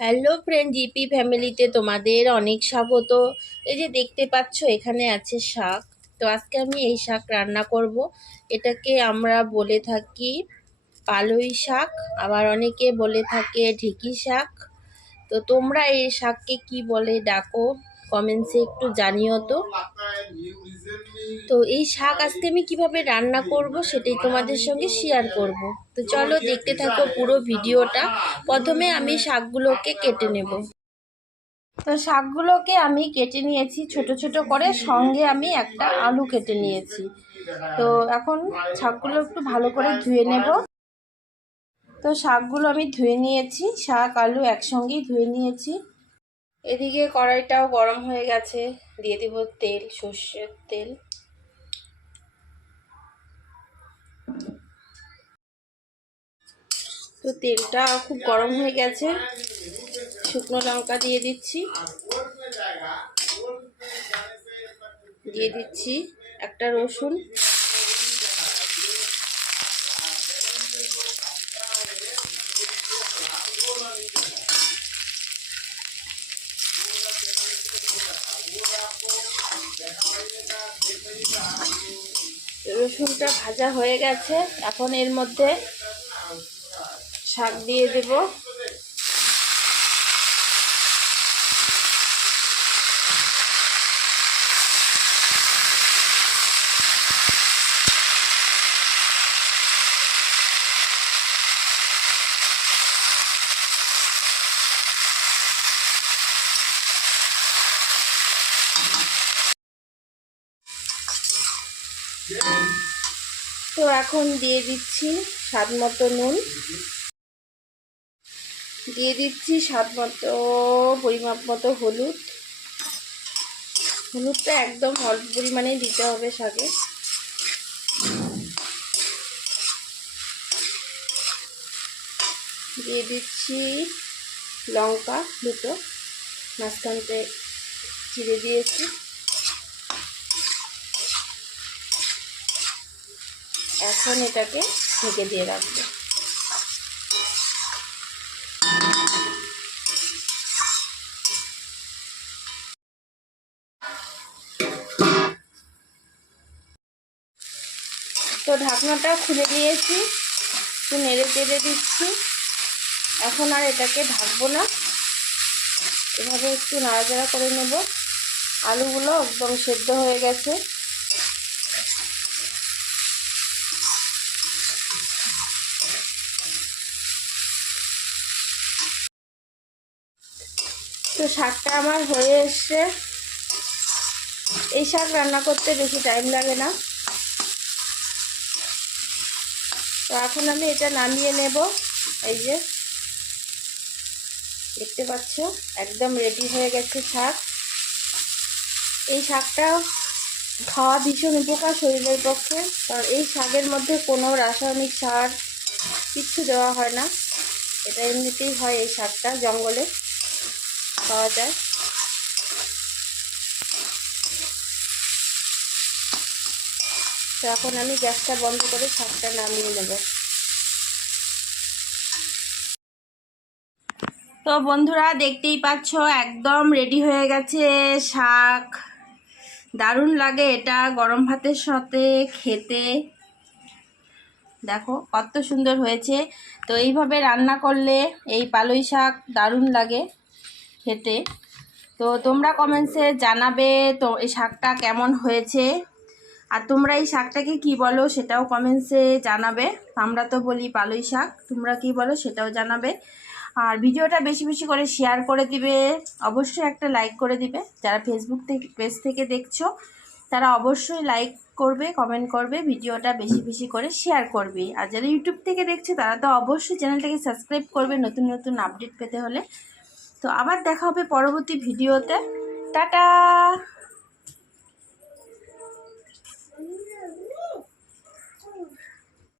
Hello friend GP ফ্যামিলিতে তোমাদের অনেক স্বাগত। এই যে দেখতে পাচ্ছ, এখানে আছে শাক। তো আজকে আমি এই শাক রান্না করব। এটাকে আমরা বলে থাকি পালই শাক, আবার অনেকে বলে থাকে ঢেকি শাক। তো তোমরা এই শাককে কি বলে ডাকো? কমেন্টসে একটু জানিও তো। তো এই শাক আজকে আমি কীভাবে রান্না করব সেটাই তোমাদের সঙ্গে শেয়ার করব। তো চলো দেখতে থাকো পুরো ভিডিওটা। প্রথমে আমি শাকগুলোকে কেটে নেব। তো শাকগুলোকে আমি কেটে নিয়েছি ছোট ছোট করে, সঙ্গে আমি একটা আলু কেটে নিয়েছি। তো এখন শাকগুলো একটু ভালো করে ধুয়ে নেব। তো শাকগুলো আমি ধুয়ে নিয়েছি, শাক, আলু একসঙ্গেই ধুয়ে নিয়েছি। এদিকে কড়াইটাও গরম হয়ে গেছে। দিয়ে দিব তেল, সর্ষের তেল। তো তেলটা খুব গরম হয়ে গেছে। শুকনো লঙ্কা দিয়ে দিচ্ছি। দিয়ে দিচ্ছি একটা রসুন। রসুনটা ভাজা হয়ে গেছে। এখন এর মধ্যে শাক দিয়ে দেব। তো এখন দিয়ে দিচ্ছি স্বাদ মতো নুন। দিয়ে দিচ্ছি স্বাদ মতো, পরিমাপ মতো হলুদ। হলুদটা একদম অল্প পরিমাণেই দিতে হবে শাকে। দিয়ে দিচ্ছি লঙ্কা দুটো। মাঝখানতে চিড়ে দিয়েছি। এখন এটাকে ঢেকে দিয়ে রাখব। তো ঢাকনাটা খুলে দিয়েছি, একটু নেড়ে চেড়ে দিচ্ছি। এখন আর এটাকে ঢাকবো না। এভাবে একটু নাড়াচাড়া করে নেব। আলুগুলো একদম সেদ্ধ হয়ে গেছে। তো শাকটা আমার হয়ে এসছে। এই শাক রান্না করতে বেশি টাইম লাগে না। তো এখন আমি এটা নামিয়ে নেব। এই যে, দেখতে পাচ্ছ, একদম রেডি হয়ে গেছে শাক। এই শাকটা খাওয়া ভীষণ উপকার শরীরের পক্ষে, কারণ এই শাকের মধ্যে কোনো রাসায়নিক সার কিচ্ছু দেওয়া হয় না। এটা এমনিতেই হয় এই শাকটা, জঙ্গলে পাওয়া যায়। তো এখন আমি গ্যাসটা বন্ধ করে শাকটা নামিয়ে নেব। তো বন্ধুরা, দেখতেই পাচ্ছ, একদম রেডি হয়ে গেছে শাক। দারুণ লাগে এটা গরম ভাতের সাথে খেতে। দেখো, কত সুন্দর হয়েছে। তো এইভাবে রান্না করলে এই পালই শাক দারুণ লাগে খেতে। তো তোমরা কমেন্টসে জানাবে তো এই শাকটা কেমন হয়েছে। আর তোমরা এই শাকটাকে কি বলো সেটাও কমেন্টসে জানাবে। আমরা তো বলি পালই শাক, তোমরা কি বলো সেটাও জানাবে। আর ভিডিওটা বেশি বেশি করে শেয়ার করে দিবে। অবশ্যই একটা লাইক করে দিবে। যারা ফেসবুক থেকে পেজ থেকে দেখছ তারা অবশ্যই লাইক করবে কমেন্ট করবে, ভিডিওটা বেশি বেশি করে শেয়ার করবে। আর যারা ইউটিউব থেকে দেখছে, তারা তো অবশ্যই চ্যানেলটাকে সাবস্ক্রাইব করবে নতুন নতুন আপডেট পেতে হলে। তো আবার দেখা হবে পরবর্তী ভিডিওতে টাটা!